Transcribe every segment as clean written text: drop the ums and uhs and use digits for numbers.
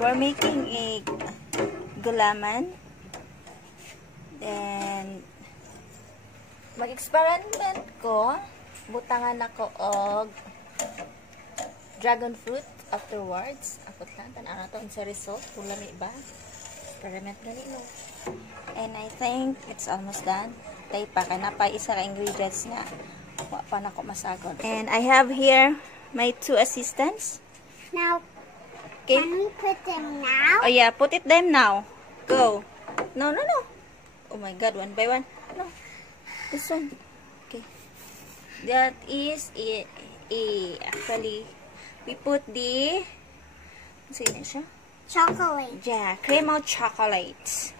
we're making a gulaman. Then mag-experiment ko, butangan ako og dragon fruit afterwards. Ako tanaw na to sa result kung lami ba. Experiment gani no. And I think it's almost done. Tay pa kana pa isa ka ingredients nga wa pa nako masagod. And I have here my 2 assistants. Now, okay. Can we put them now? Oh yeah, put it them now. Go. No. Oh my god, one by one. No. This one. Okay. That is actually we put the sige na siya. Chocolate. Yeah, cream of chocolate.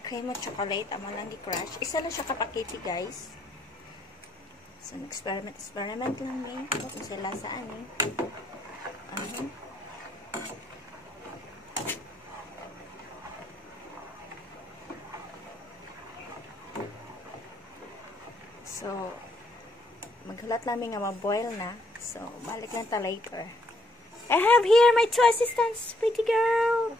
Cream of chocolate. Amo lang di-crush. Isa lang siya kapakiti, guys. So, experiment lang eh. Kung sila saan eh. So, maghalat namin nga ma-boil na. So, balik lang ta later. I have here my 2 assistants, pretty girl.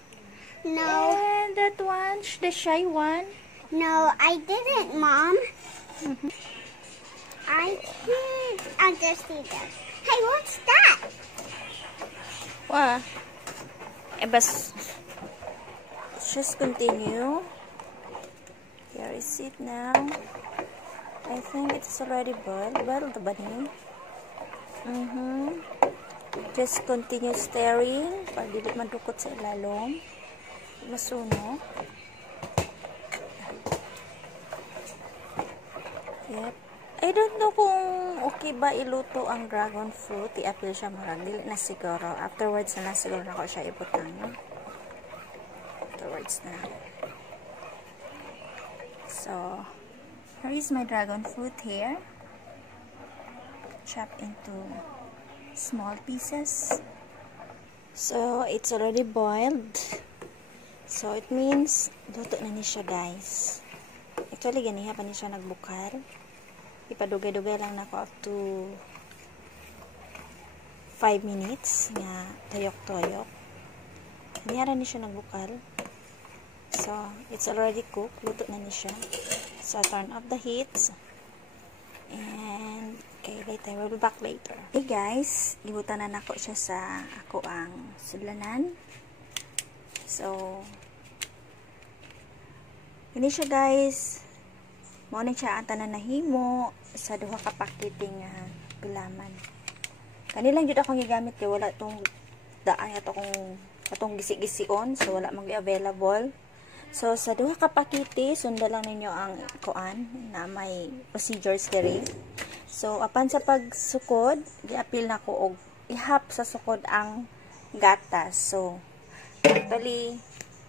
No. And that one, the shy one. No, I didn't, Mom. I can't understand that. Hey, what's that? What? Let's just continue. Here is it now. I think it's already boiled. Boiled ba niya? Just continue stirring para dili madukot sa ilalom. Masuno. Yep. I don't know kung okay ba iluto ang dragon fruit. I-appeal siya marag. Dili na siguro. Afterwards na siguro na ko siya ibutang. Afterwards na. So, here is my dragon fruit here. Chopped into small pieces. So, it's already boiled. So, it means luto na ni siya, guys. Actually, ganiha pa ni siya nagbukal. Ipadugay-dugay lang na ako up to 5 minutes nga toyok-toyok. Ganiha ni siya nagbukal. So, it's already cooked. Luto na ni siya. So, turn off the heat. And, okay, later. We'll be back later. Hey guys, ibutan na nako siya sa ako ang sudlanan. So, ini siya guys. Mao ni siya ang tanan nahimo sa duha ka pakete nga gulaman. Kanilang jud akong gigamit kay wala tong daan atong gisi-gision, so wala mag-available. So, sa duha ka pakete, sundan lang ninyo ang kuan na may procedures diri. So, apan sa pagsukod, gi-apil na ko og ihap sa sukod ang gatas. So, actually,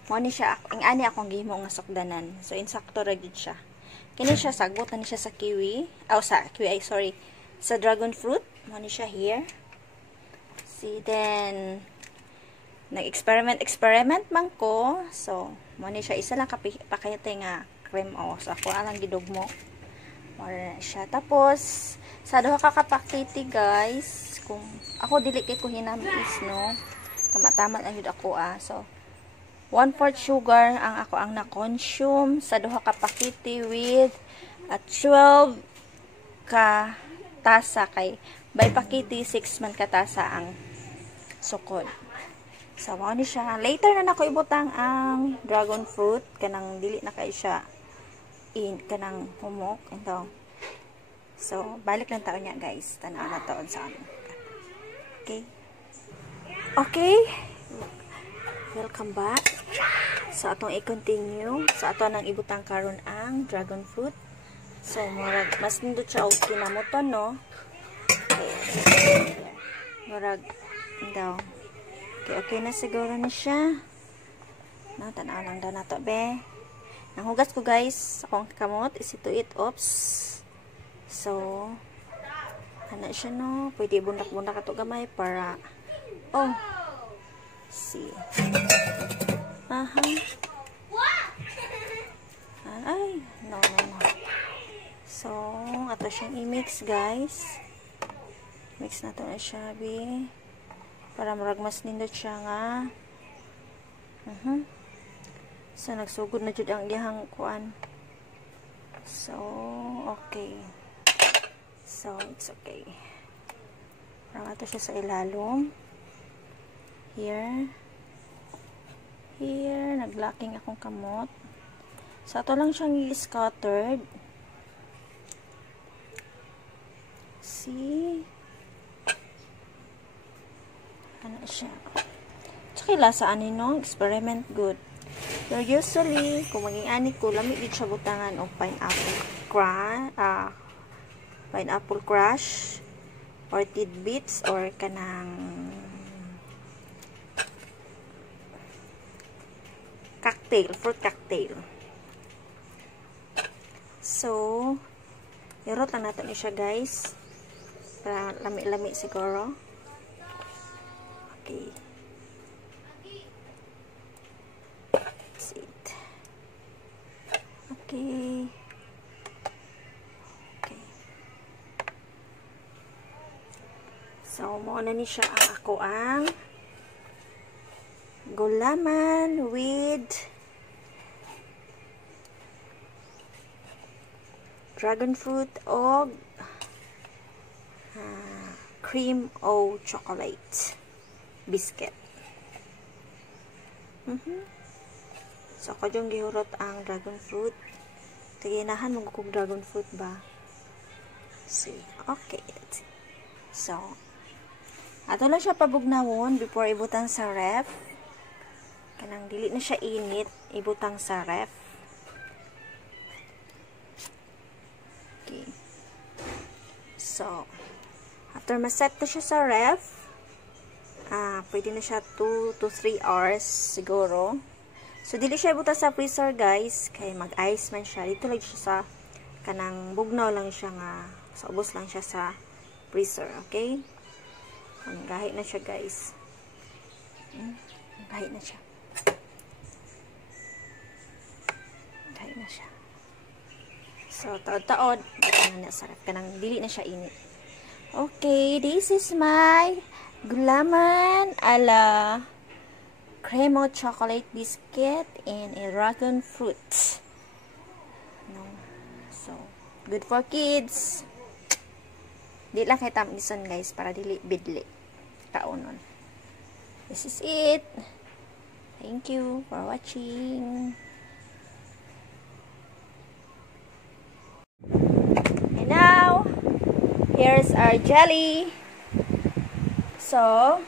mo ni siya, ang ani akong gihimo nga sukdanan. So, insakto ra gid siya. Kini siya sagot na ni siya sa kiwi. Sa dragon fruit. Mo ni siya here. See, then, nag-experiment man ko. So, mo ni siya, isa lang pakete nga cream o. So, ako alang gidugmo. More na siya. Tapos, sa duha ka kapakiti, guys, kung ako dili kay ko hinamis, no? Tama-tama lang yun ako, So, 1/4 sugar ang ako ang na-consume sa duha ka pakiti with 12 ka tasa kay by pakiti 6 man ka tasa ang sukod. So, mao ni siya. Later na nako ibutang ang dragon fruit kanang dili na kay siya kanang humok ito. So, balik lang taon niya, guys. Tanaw na taon sa amin. Okay. Welcome back. So, atong i-continue. So, ato nang ibutang karon ang dragon fruit. So, murag mas nindot siya og kinamuton, no? Okay. Murag daw. Okay na siguro na siya. No, tanaw lang daw na to, be. Nanghugas ko, guys. Akong kamot is ito it. Oops. So, hana siya, no? Pwede bundak-bundak ato gamay para see. Ay, no. So, ato siyang i-mix, guys. Mix na to na siya, be. Para marag mas nindot siya nga So, nagsugod na jud ang iyang kuan. So, okay. So, it's okay. Parang ato siya sa ilalom. Here. Here. Naglocking akong kamot. So, ato lang siyang i-scattered. See? Ano siya? Tsaka lasaan ni no? Experiment good. Pero usually, kung maging ani ko, lamig din siya butangan o pineapple crush or tidbits or kanang cocktail, fruit cocktail. So, irot lang natin siya guys. Para lami-lami siguro. Okay. That's it. Okay. Okay. So, muna ni siya ako ang gulaman with dragon fruit o cream o chocolate biscuit. So, ako yung gihurot ang dragon fruit. Tiginahan mong kung dragon fruit ba? See. Okay. That's it. So, ato lang siya pabugnawon before ibutang sa ref. Kanang dili na siya init, ibutang sa ref. Okay. So, after maset na siya sa ref, pwede na siya 2 to 3 hours siguro. So, dili siya ibuta sa freezer guys, kaya mag-ice man siya. Dito lang siya sa kanang bugnaw lang siya nga, sa ubos lang siya sa freezer, okay? Gahi na siya guys. Gahi na siya. Gahi na siya. So, taod-taod, dito na sa ref, kanang dili na siya init. Okay, this is my gulaman ala cremo chocolate biscuit and a dragon fruit. No. So, good for kids. Di lang kay tamison guys para dili bidli. Kaunon. This is it. Thank you for watching. And now, here's our jelly. So,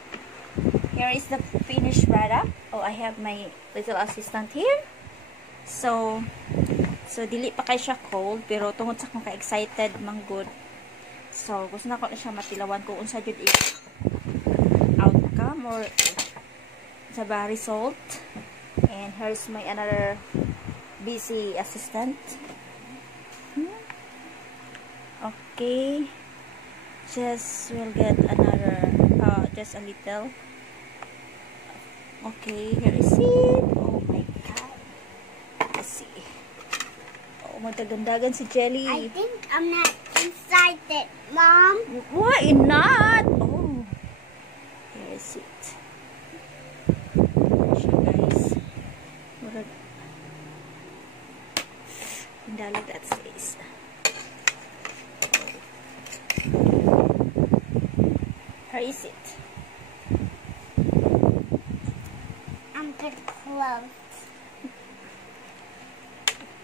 here is the finished product. Oh, I have my little assistant here. So dili pa kay siya cold, pero tungod sa kung ka-excited man good. So, gusto na ko na siya matilawan kung unsa jud outcome or sa ba result. And here's my another busy assistant. Okay. Just will get another just a little. Okay, here is it. Oh my god. Let's see. Oh, magdagandagan si Jelly. I think I'm not inside it, Mom. Why not? Oh. Here is it. Siya guys. Murag. Hindali that says. Here is it. I'm good close.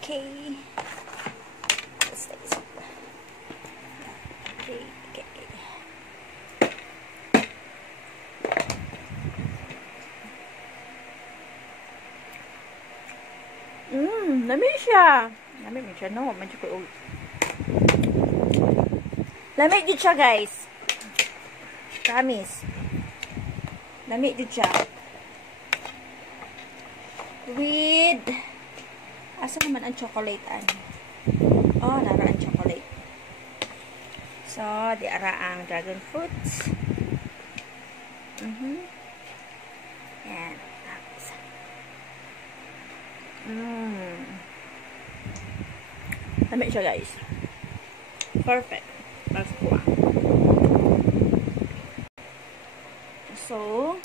Okay. Let's take this. Okay, okay. Lamig siya. Lamig siya, no? Medyo ko. Lamig din siya, guys. Promise. Lamig din siya. With asa naman ang chocolate oh, nara ang chocolate. So, di ara ang dragon fruits. Yan. Lamig siya guys. Perfect. Paskuha. So,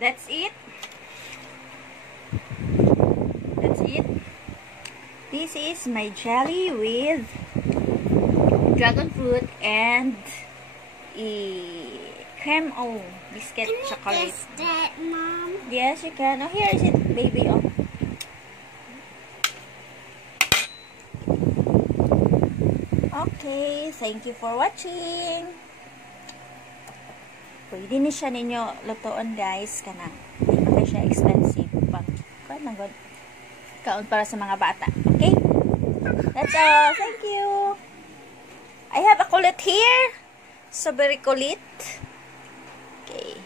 That's it. That's it. This is my jelly with dragon fruit and creme biscuit Can chocolate. you taste that, Mom? Yes, you can. Oh, here is it, baby. Oh. Okay, thank you for watching. Pwede ni siya ninyo lutoon, guys. Kanang, hindi pa siya expensive. Kaon para sa mga bata. Okay? That's all. Thank you. I have a kulit here. So, very kulit. Okay.